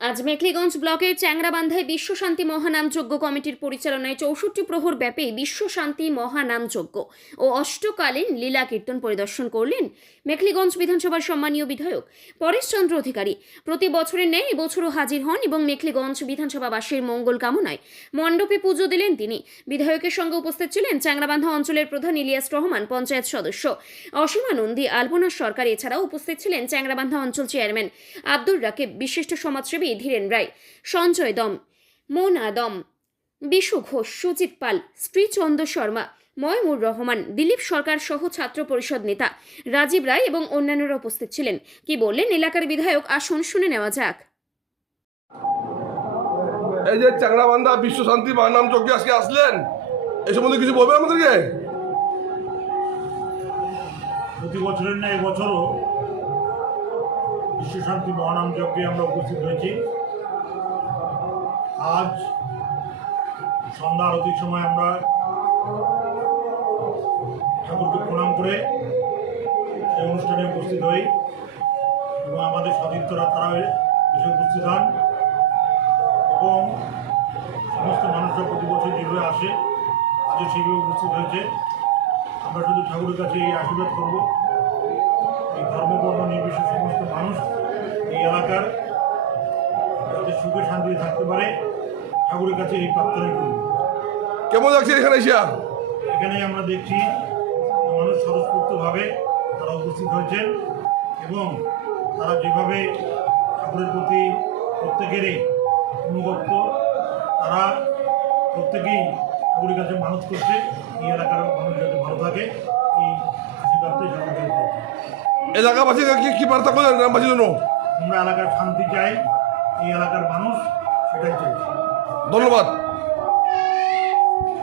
আজ মেখলিগঞ্জ ব্লকের চ্যাংরাবান্ধায় বিশ্ব শান্তি মহানাম যজ্ঞ কমিটির পরিচালনায় চৌষট্টি প্রহর ব্যাপী বিশ্ব শান্তি মহানাম যজ্ঞ ও অষ্টকালীন লীলা কীর্তন পরিদর্শন করলেন মেখলিগঞ্জ বিধানসভার সম্মানীয় বিধায়ক পরেশচন্দ্র অধিকারী। প্রতি বছরের ন্যায় এবছরও হাজির হন এবং মেখলিগঞ্জ বিধানসভাবাসীর মঙ্গল কামনায় মণ্ডপে পুজো দিলেন তিনি। বিধায়কের সঙ্গে উপস্থিত ছিলেন চ্যাংরাবান্ধা অঞ্চলের প্রধান ইলিয়াস রহমান, পঞ্চায়েত সদস্য অসীমা নন্দী, আলপনা সরকার, এছাড়াও উপস্থিত ছিলেন চ্যাংরাবান্ধা অঞ্চল চেয়ারম্যান আব্দুর রাকিব, বিশিষ্ট সমাজসেবী ধীরেন রায়। সঞ্জয় দম মোনা দম বিশু ঘোষ সুজিত পাল শ্রীচন্দ্র শর্মা ময়মুর রহমান দিলীপ সরকার সহ ছাত্র পরিষদ নেতা রাজীব রায় এবং অন্যান্যরা উপস্থিত ছিলেন। কি বললেন এলাকার বিধায়ক? আসন শুনে নেওয়া যাক। এই যে চাংড়াবান্ধা বিশ্ব শান্তি মহানাম যজ্ঞে আজকে আসলেন এ সম্বন্ধে কিছু বলবেন আমাদেরকে? প্রতি বছরের ন্যায় এবছরও বিশ্ব শান্তি মহানাম যজ্ঞে আমরা উপস্থিত হয়েছি। আজ সন্ধ্যা আরতির সময় আমরা ঠাকুরকে প্রণাম করে এই অনুষ্ঠানে উপস্থিত হই এবং আমাদের সতীর্থরা তারা এসে উপস্থিত হন এবং সমস্ত মানুষরা প্রতি বছর যেভাবে আসে, আজও সেইভাবে উপস্থিত হয়েছে। আমরা শুধু ঠাকুরের কাছে এই আশীর্বাদ করব। যাতে সুখে শান্তিতে থাকতে পারে ঠাকুরের কাছে এই প্রার্থনা করব। কেমন লাগছে এখানে এসিয়া এখানে আমরা দেখছি মানুষ স্বতঃস্ফূর্তভাবে তারা উপস্থিত হয়েছেন এবং তারা যেভাবে ঠাকুরের প্রতি প্রত্যেকেরই অনুগত্য তারা প্রত্যেকেই ঠাকুরের কাছে মানুষ করছে এই এলাকার মানুষ যাতে ভালো থাকে এই আশীর্বাদটাই সরকার এলাকাবাসীকে কি কি বার্তা করলেন গ্রামবাসীর জন্য? আমরা এলাকার শান্তি চাই এই এলাকার মানুষ সেটাই চাইছে। ধন্যবাদ।